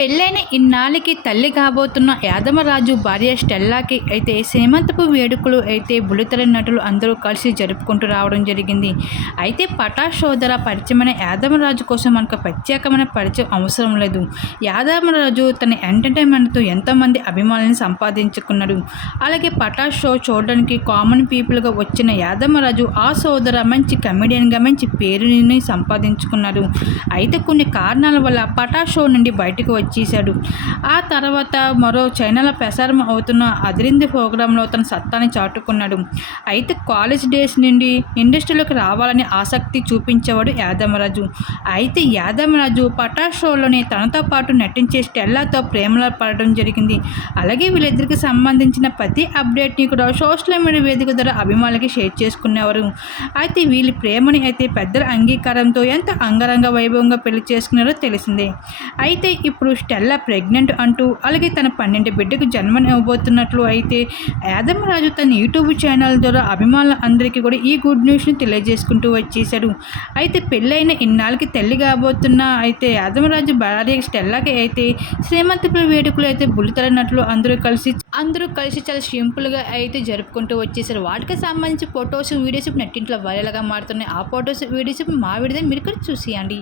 పెళ్ళైన ఇన్నాళ్ళకి తల్లి కాబోతున్న యాదమరాజు భార్య స్టెల్లాకి అయితే సేమంతపు వేడుకలు అయితే బుల్లితెర నటులు అందరూ కలిసి జరుపుకుంటూ రావడం జరిగింది. అయితే పటాష్ సోదర పరిచయమైన యాదమరాజు కోసం మనకు ప్రత్యేకమైన పరిచయం అవసరం లేదు. యాదమరాజు తన ఎంటర్టైన్మెంట్తో ఎంతోమంది అభిమానులను సంపాదించుకున్నాడు. అలాగే పటాష్ షో చూడడానికి కామన్ పీపుల్గా వచ్చిన యాదమరాజు ఆ సోదర మంచి కమెడియన్గా మంచి పేరుని సంపాదించుకున్నాడు. అయితే కొన్ని కారణాల వల్ల పటాష్ షో నుండి బయటకు వచ్చి చేశాడు. ఆ తర్వాత మరో చైనాలో ప్రసారం అవుతున్న అదిరింది ప్రోగ్రాంలో తన సత్తాని చాటుకున్నాడు. అయితే కాలేజ్ డేస్ నుండి ఇండస్ట్రీలోకి రావాలని ఆసక్తి చూపించేవాడు యాదమరాజు. అయితే యాదమరాజు పటాష్ షోలోని తనతో పాటు నటించే స్టెల్లాతో ప్రేమలో పడడం జరిగింది. అలాగే వీళ్ళిద్దరికి సంబంధించిన ప్రతి అప్డేట్ని కూడా సోషల్ మీడియా వేదిక ద్వారా అభిమానులకి షేర్ చేసుకునేవారు. అయితే వీళ్ళ ప్రేమని అయితే పెద్దల అంగీకారంతో ఎంత అంగరంగ వైభవంగా పెళ్ళి చేసుకున్నారో తెలిసిందే. అయితే ఇప్పుడు స్టెల్లా ప్రెగ్నెంట్ అంటూ అలాగే తన పన్నెండు బిడ్డకు జన్మనివ్వబోతున్నట్లు అయితే యాదమరాజు తన యూట్యూబ్ ఛానల్ ద్వారా అభిమానుల అందరికీ కూడా ఈ గుడ్ న్యూస్ని తెలియజేసుకుంటూ వచ్చేశాడు. అయితే పెళ్ళైన ఇన్నాళ్ళకి తల్లి కాబోతున్న అయితే యాదమరాజు భార్య స్టెల్లాకి అయితే శ్రీమంతపుల వేడుకలు అయితే బుల్లితలనట్లు అందరూ కలిసి అందరూ కలిసి చాలా సింపుల్గా అయితే జరుపుకుంటూ వచ్చేసారు వాటికి సంబంధించి ఫొటోస్ వీడియోస్ నెట్టింట్లో వైరల్గా మారుతున్నాయి. ఆ ఫొటోస్ వీడియోస్ మా విడిదే మీరు కూడా చూసేయండి.